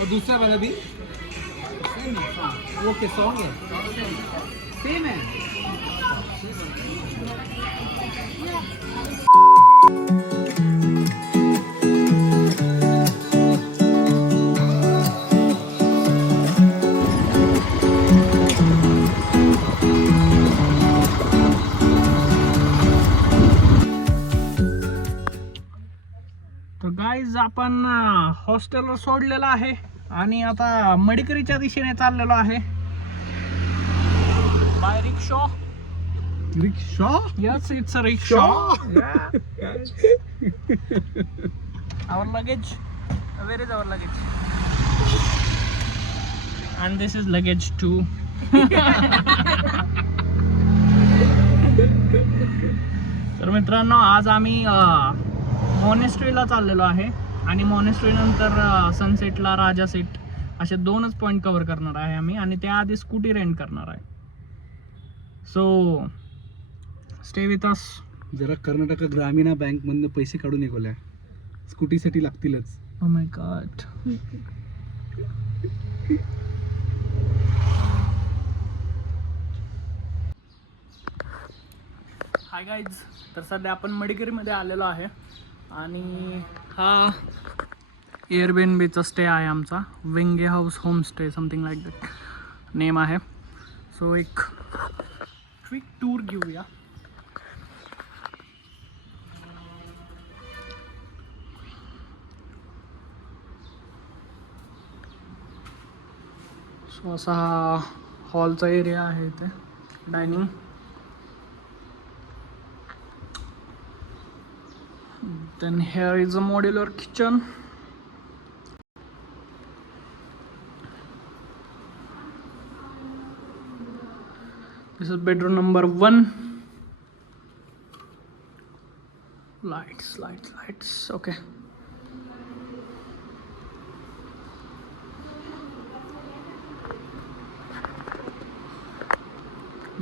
और दूसरा वाला भी ओके सॉन्ग है सेम है. तर गाईज आपण हॉस्टेलवर सोडलेलं आहे आणि आता मडिकरीच्या दिशेने चाललेलो आहे by rickshaw. Rickshaw. Yes, it's a rickshaw. Our luggage. Where is our luggage? And this is luggage too. तर मित्रांनो आज आम्ही मॉनेस्ट्रीला चाललेलो आहे आणि मॉनेस्ट्री नंतर सनसेटला राजा सेट असे 2च पॉईंट कव्हर करणार आहे आम्ही आणि त्याआधी स्कूटी रेंट करणार आहे. So stay with us. जरा कर्नाटक ग्रामीण बँक मधनं पैसे काढून निघाल्या स्कूटीसाठी लागतीलच. Oh my god. Hi guys, तर सध्या आपण मडिकेरीमध्ये आलेलो आहे आणि हा एअरबीएनबीचा स्टे आहे आमचा. विंगे house home stay something like that name आहे. सो एक क्विक टूर घेऊया. सो असा हा हॉलचा एरिया आहे इथे. Dining, then here is a modular kitchen. This is bedroom number 1. Lights. Okay.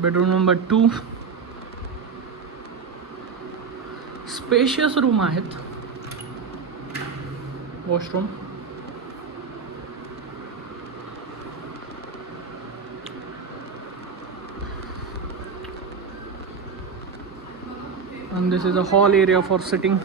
Bedroom number 2. Spacious room आहेत. Washroom, and this is a hall area for sitting.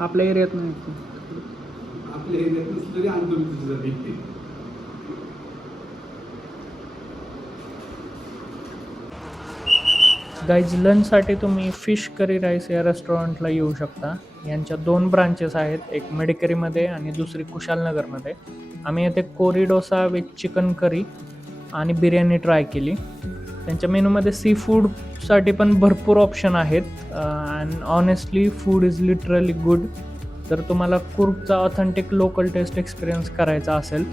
आपल्या एरियात नाही. आपल्या एरियात तरी आणतो मी तुझ्यासाठी. गाईज, लंचसाठी तुम्ही फिश करी राईस या रेस्टॉरंटला येऊ शकता. यांच्या 2 ब्रांचेस आहेत, एक मेडिकरीमध्ये आणि दुसरी कुशालनगरमध्ये. आम्ही येथे कोरी डोसा विथ चिकन करी आणि बिर्याणी ट्राय केली. त्यांच्या मेनूमध्ये सी फूडसाठी पण भरपूर ऑप्शन आहेत and honestly food is literally good. जर तुम्हाला कुर्गचा ऑथेंटिक लोकल टेस्ट एक्सपिरियन्स करायचा असेल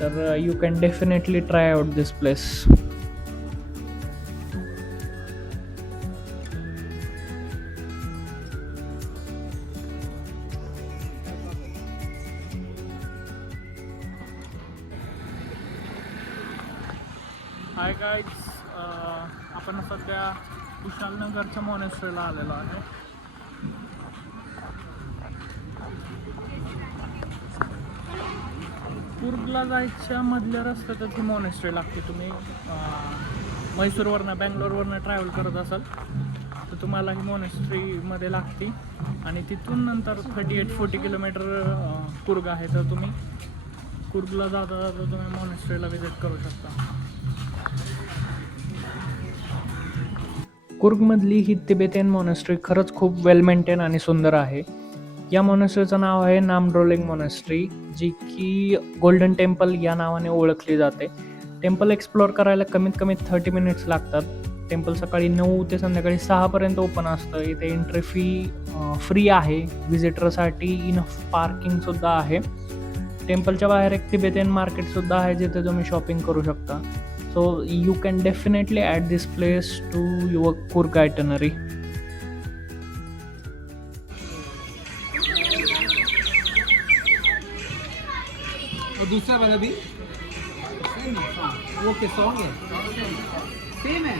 तर you can definitely try out this place. Hi guys, आपण सध्या कुशालनगरच्या मॉनेस्ट्रीला आलेलो आहे. कुर्गला जायच्या मधल्या रस्त्यातच ही मॉनेस्ट्री लागते. तुम्ही मैसूरवरनं बँगलोरवरनं ट्रॅव्हल करत असाल तर तुम्हाला ही मॉनेस्ट्रीमध्ये लागते आणि तिथून नंतर 38-40 किलोमीटर कुर्ग आहे. तर तुम्ही कुर्गला जाता जाता तुम्ही मॉनेस्ट्रीला विजिट करू शकता. कुर्गमधली ही तिबेटियन मॉनेस्ट्री खरंच खूप वेल मेंटेन आणि सुंदर आहे. या मॉनेस्ट्रीचं नाव आहे नामड्रोलिंग मॉनेस्ट्री, जी की गोल्डन टेम्पल या नावाने ओळखली जाते. टेम्पल एक्सप्लोअर करायला कमीत कमी 30 मिनिट्स लागतात. टेम्पल सकाळी 9 ते संध्याकाळी 6 पर्यंत ओपन असतं. इथे एंट्री फी फ्री आहे. विजिटरसाठी इनफ पार्किंगसुद्धा आहे. टेम्पलच्या बाहेर एक तिबेटियन मार्केटसुद्धा आहे जिथे तुम्ही शॉपिंग करू शकता. So you can definitely add this place to your Coorg itinerary. और दूसरा वाला भी ओके सॉन्ग है सेम है.